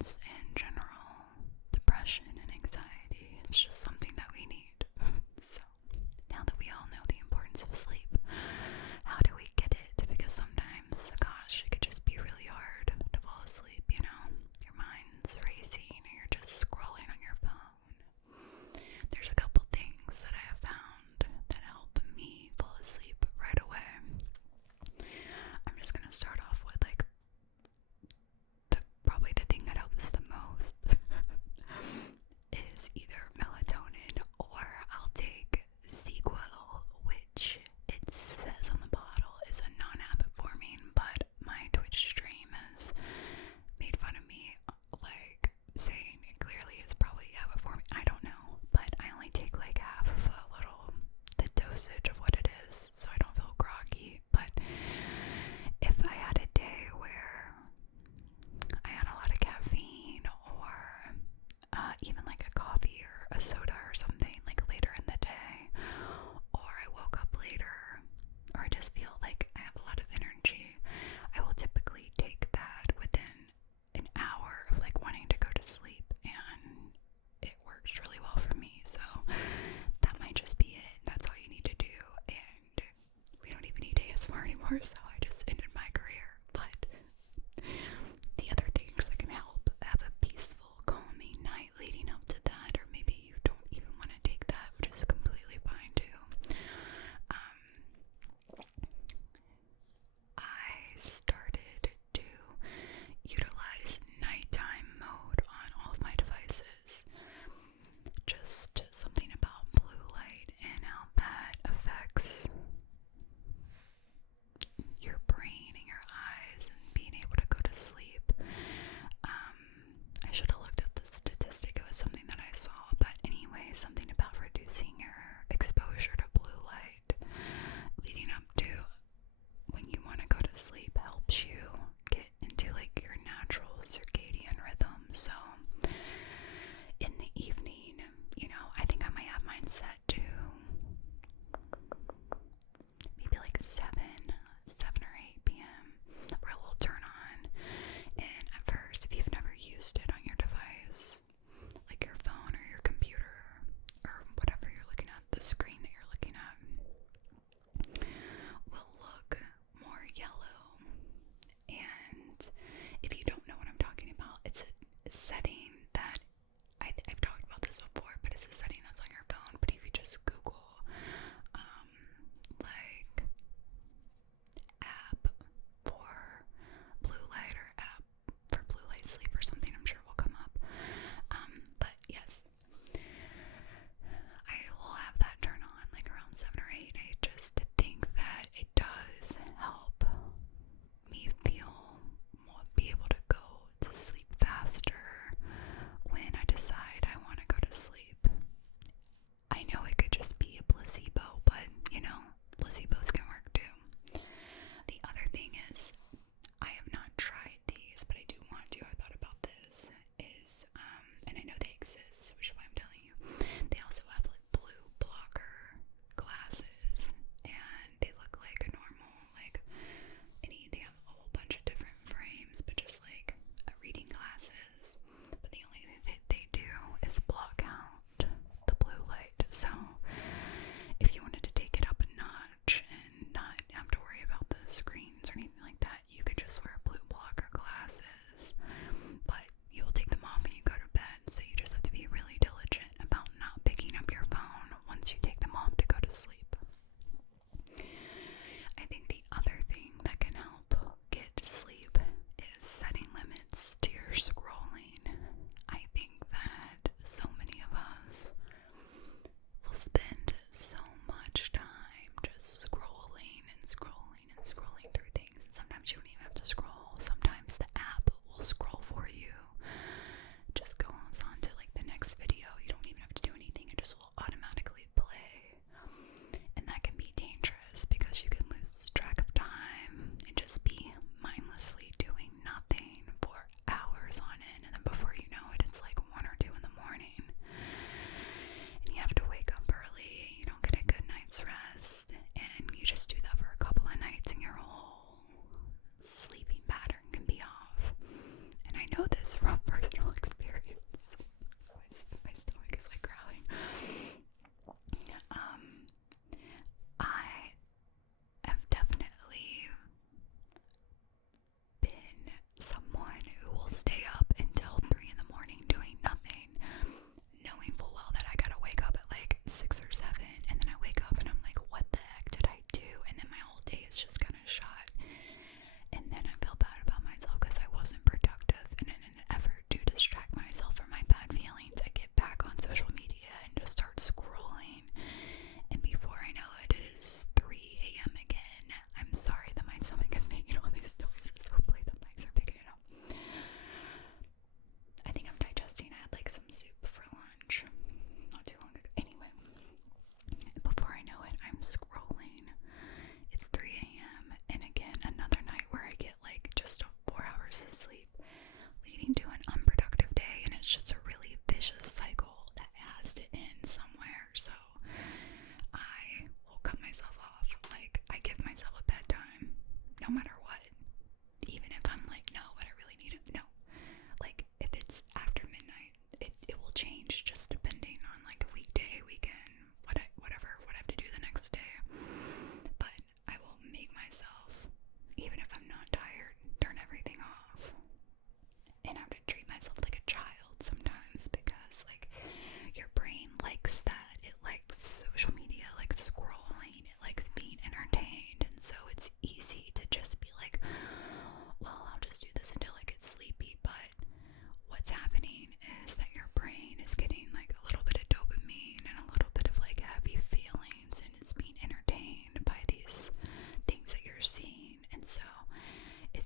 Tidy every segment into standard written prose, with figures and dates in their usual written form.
migraines in general, depression and anxiety. It's just something that we need. So, now that we all know the importance of sleep, how do we get it? Because sometimes, gosh, it could just be really hard to fall asleep, you know? Your mind's racing or you're just scrolling on your phone. There's a couple things that I have found that help me fall asleep right away. I'm just gonna start off with like probably the thing that helps the most is either melatonin or I'll take ZQL, which it says on the bottle is a non-habit forming, but my Twitch stream has made fun of me, like saying it clearly is probably habit forming. I don't know, but I only take like half of the dosage of what it is, so I don't feel groggy. But if I had a day where I had a lot of caffeine or even like a coffee or a soda or something like later in the day, or I woke up later, or I just feel like I have a lot of energy, I will typically take that within an hour of like wanting to go to sleep, and it works really well for me. So that might just be it. That's all you need to do, and we don't even need ASMR anymore, so I just ended my career. But the other things that can help have a peaceful, calming night leading up to that, or maybe you don't even want to take that, which is completely fine too. I started to utilize nighttime mode on all of my devices. Just something about blue light and how that affects your brain and your eyes and being able to go to sleep. I should have looked up the statistic. It was something that I saw, but anyway, something about reducing your exposure to blue light leading up to when you want to go to sleep helps you get into like your natural circadian rhythm. So in the evening, you know, I think I might have mine set to maybe like 7 or 8 p.m. where it will turn on. And at first, if you've never used it on your device, like your phone or your computer or whatever you're looking at, the screen that you're looking at will look more yellow. And if you don't know what I'm talking about, it's a setting that I've talked about this before, but it's a setting that's on your phone. But if you just Google like app for blue light or app for blue light sleep or something, I'm sure will come up. But yes, I will have that turn on like around 7 or 8. I just think that it does help me be able to go to sleep faster when I decide I want to go to sleep. I know it could just be a placebo, but you know, placebos can work too. The other thing is, I have not tried these, but I do want to. I thought about this, and I know they exist, which is why I'm telling you. They also have like blue blocker glasses, and they look like a normal, like, they have a whole bunch of different frames, but just like reading glasses. But the only thing that they do is block out the blue light. So if you wanted to take it up a notch and not have to worry about the screens or anything like that,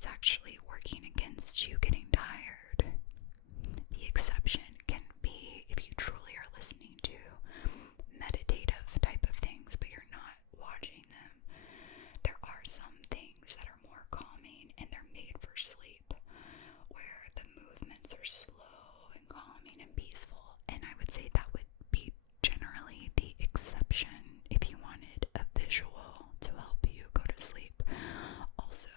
it's actually working against you getting tired. The exception can be if you truly are listening to meditative type of things, but you're not watching them. There are some things that are more calming and they're made for sleep, where the movements are slow and calming and peaceful, and I would say that would be generally the exception if you wanted a visual to help you go to sleep. Also,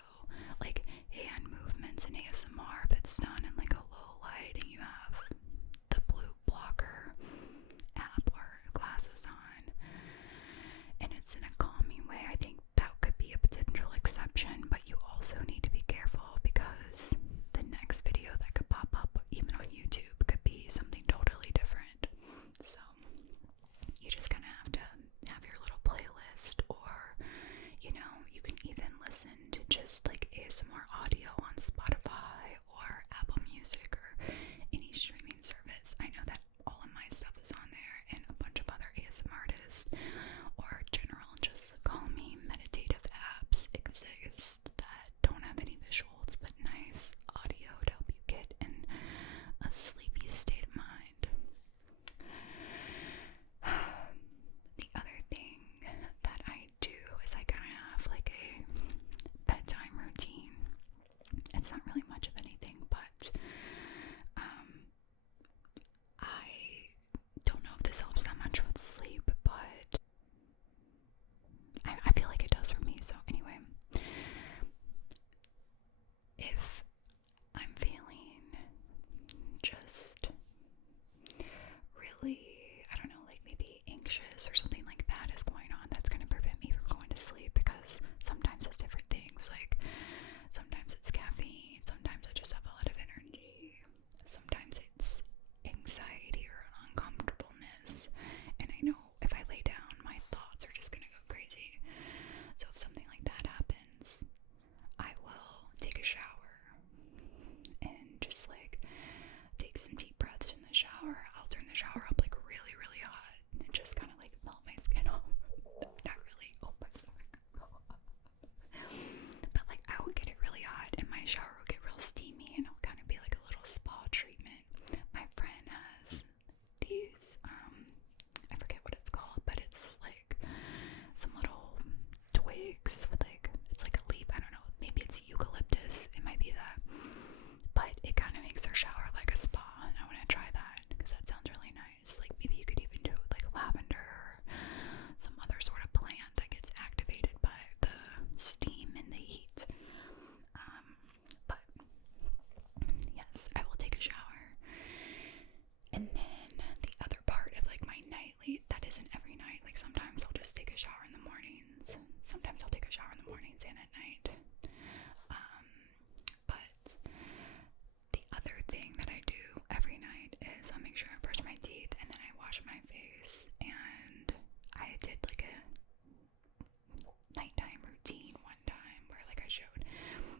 like hand movements in ASMR, if it's done in like a low light and you have the blue blocker app or glasses on and it's in a calming way, I think that could be a potential exception. But you also need to be careful, because the next video that could pop up even on YouTube could be something totally different. So you just kind of have to have your little playlist, or you know, you can even listen to just like ASMR audio on Spotify or Apple Music or any streaming service. I know that all of my stuff is on there, and a bunch of other ASMR artists or general just calming meditative apps exist that don't have any visuals but nice audio to help you get in a sleepy state of mind. The other thing that I do is I kind of have like a bedtime routine. It's not really much of anything, but I don't know if this helps that much with sleep, but I feel like it does for me. So anyway, if I'm feeling just really, I don't know, like maybe anxious or something like that is going on, that's going to prevent me from going to sleep, because sometimes it's different things. Like sometimes it's caffeine, sometimes I just have a lot of energy, sometimes it's anxiety or uncomfortableness, and I know if I lay down, my thoughts are just going to go crazy. So if something like that happens, I will take a shower and just like take some deep breaths in the shower. I'll turn the shower up like really, really hot and just kind of like melt my skin off. Not really, oh my stomach. But like I will get it really hot and my shower will get real steamy, and it'll kind of be like a little spa treatment. My friend has these, I forget what it's called, but it's like some little twigs with like, it's like a leaf, I don't know, maybe it's eucalyptus, it might be that, but it kind of makes her shower like a spa, and I want to try that because that sounds really nice. Like maybe you could even do it with like lavender or some other sort of plant that gets activated by the steam and the heat. But yes, I will take a shower, and then the other part of like my nightly, that isn't every night, like sometimes I'll just take a shower in the mornings, sometimes I'll take a shower in the mornings and at night. But the other thing that I do every night is I'll make sure I brush my teeth and then I wash my face, and I did like a nighttime routine one time where like I showed,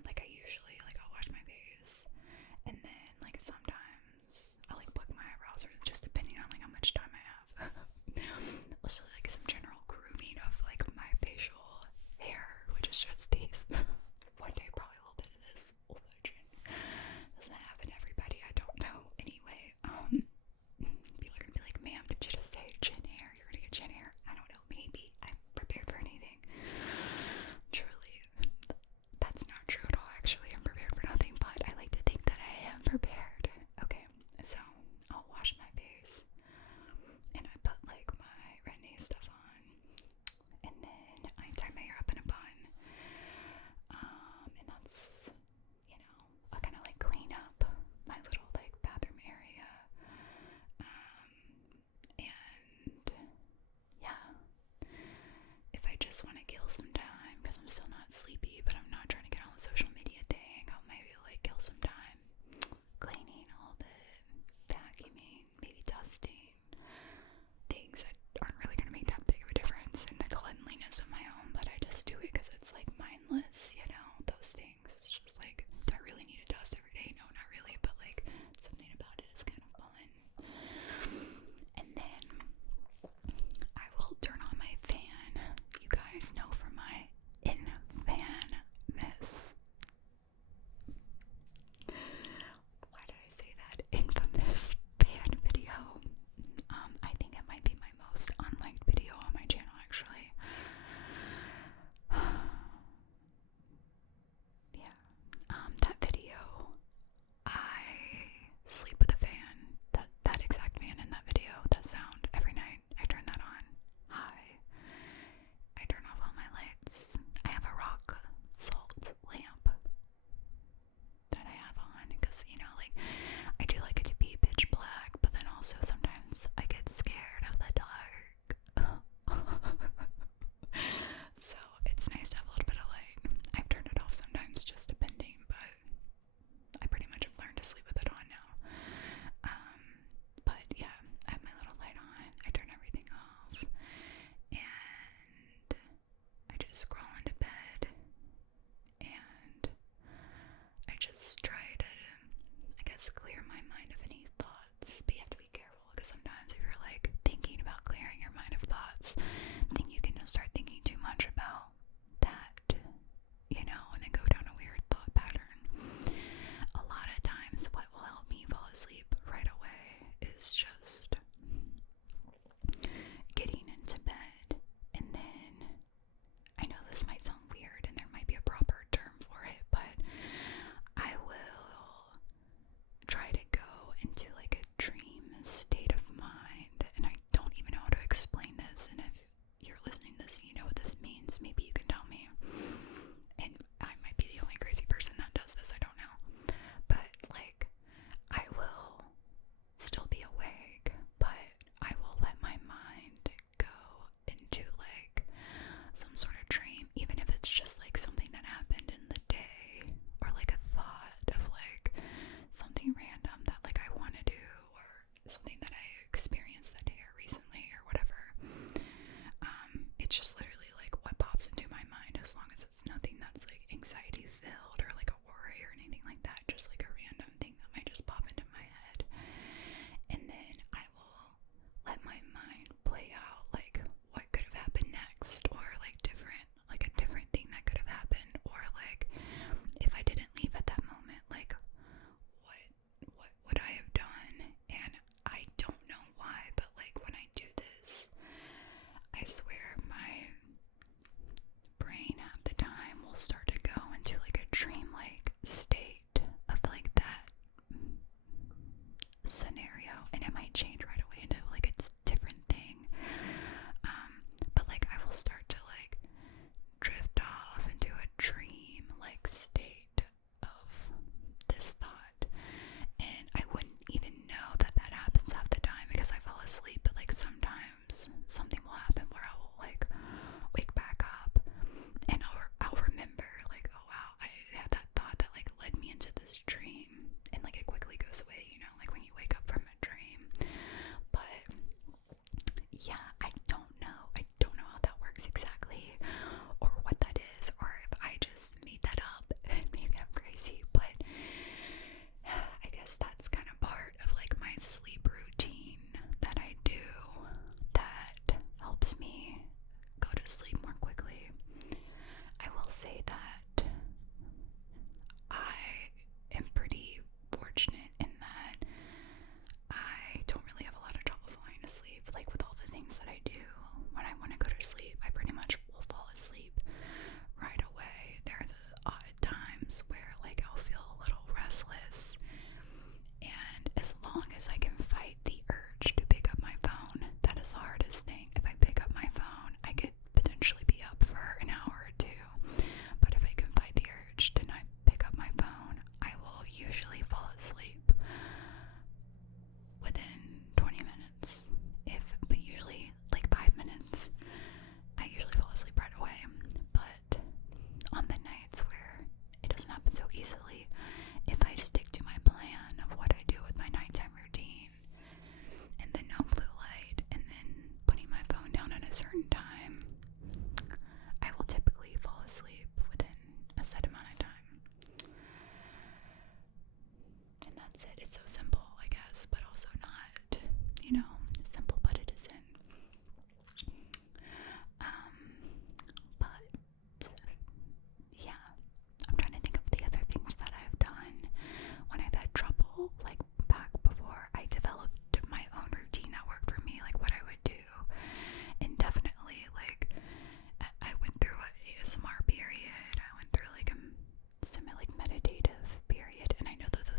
like I usually like I'll wash my face and then like sometimes I'll like pluck my eyebrows, or just depending on like how much time I have. Also like some general grooming of like my facial hair, which is just these. One day probably a little bit of this old virgin. Doesn't happen to everybody, I don't know. Anyway, people are gonna be like, ma'am, did you just say chin hair? You're gonna get chin hair? I don't know, maybe. I'm prepared for anything. Truly, that's not true at all. Actually, I'm prepared for nothing, but I like to think that I am prepared. Okay, so I'll wash my face and I put like my Renee stuff on, and then I tie my hair up in a bun. And that's, you know, I kind of like clean up my little like bathroom area. And yeah, if I just want to kill some time, because I'm still not sleepy, but I'm not trying to get on the social media thing, I'll maybe like kill some time cleaning a little bit, vacuuming, maybe dusting, things that aren't really going to make that big of a difference in the cleanliness of my home, but I just do it because it's like mindless, you know, those things. It's just like, do I really need to dust every day? No, not really, but like something about it is kind of fun. And then I will turn on my fan. You guys know from my infamous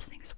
those things